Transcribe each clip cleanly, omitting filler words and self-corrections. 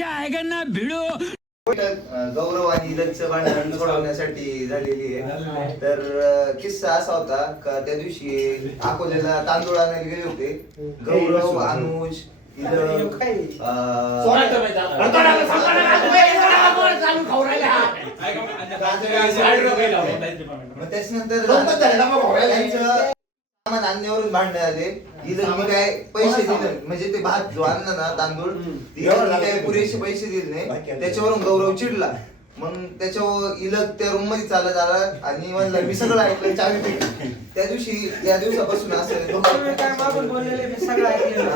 मजा आएगा ना भिडो. गौरव आणि इलजचं भांडण सोडवण्यासाठी झालेली आहे. तर किस्सा असा होता का त्या दिवशी अकोल्याला तांदूळ आणायला गेले होते. गौरव, अनुज, त्याच्यानंतर सामान आणण्यावरून भांडण आले. हिला मी काय पैसे दिले म्हणजे ते भात जो आणला ना तांदूळ काय पुरेसे पैसे दिले नाही. त्याच्यावरून गौरव चिडला. मग त्याच्यावर इलग त्या रूम मध्ये चालत आला आणि म्हणलं मी सगळं ऐकलं चावी फेकली. त्या दिवशी या दिवसापासून असं काय मागून बोललेले मी सगळं ऐकलेलं.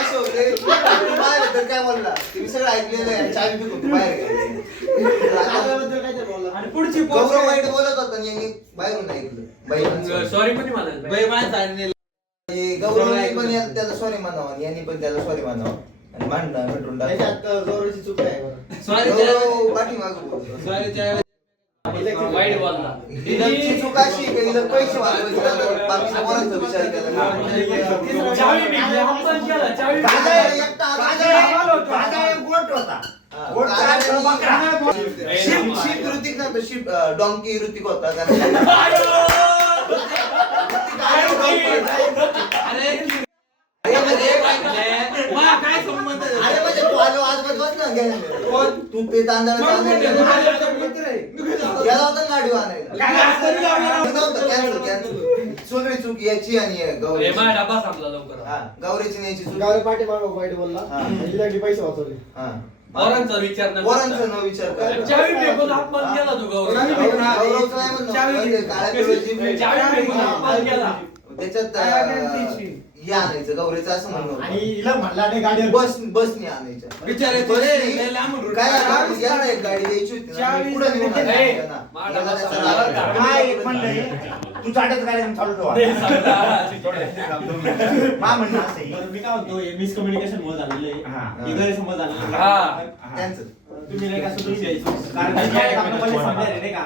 असे होते बाहेर तर काय बोलला ते मी सगळं ऐकलेलं आहे. चावी फेकून बाहेर गेले. पुढची गौरव वाईट बोलत होता आणि यांनी बाहेरून ऐकलं. बाई सॉरी पण म्हणाल. गौरवने पण त्याला सॉरी म्हणावं, यांनी पण त्याला सॉरी म्हणावं आणि भांडणं मिटून टाकावं. गौरवची चूक आहे गौरव पाठीमागं बोलतो. वाईट बोलला. हिची चूक अशी आहे की हिला पैसे वाचवायचे तर बाकीच्या पोरांचा विचार केला. शिप ऋतिक नव्हतं, शिप डॉंकी ऋतिक होता. काय संबंध अरे म्हणजे तू आलो आज बस ना कोण तू ते तांदळाचा गेला होता गाडी आणायला. सगळी चूक याची आणि डबा संपला लवकर. गौरीची आणि याची चूक. गावी पाठीमागं वाईट बोलला. पैसे वाचवले. पोरांचा विचार न पोरांचा न विचार कर. चावी फेकून अपमान केला तू गौरव. गौरवचं नाही म्हणणं. काळ्या पिवळ्याची चावी फेकून अपमान केला. त्याच्यात हे आणायचं गौरीचं असं म्हणून आणि हिला म्हणला नाही गाडी बसनी आणायचं. बिचारे काय याला एक गाडी द्यायची होती ना. पुढे निघून आणायचं ना. काय एक म्हणलं तू चाटच गाडी चालू ठेवा. मा म्हणणं असं आहे. मी काय म्हणतो मिसकम्युनिकेशन मुळे झालेलं आहे. गैरसमज झालेला हा. त्यांचं तुम्ही नाही का सुधरून घ्यायचं कारण काय आपलं पहिले समजायला नाही का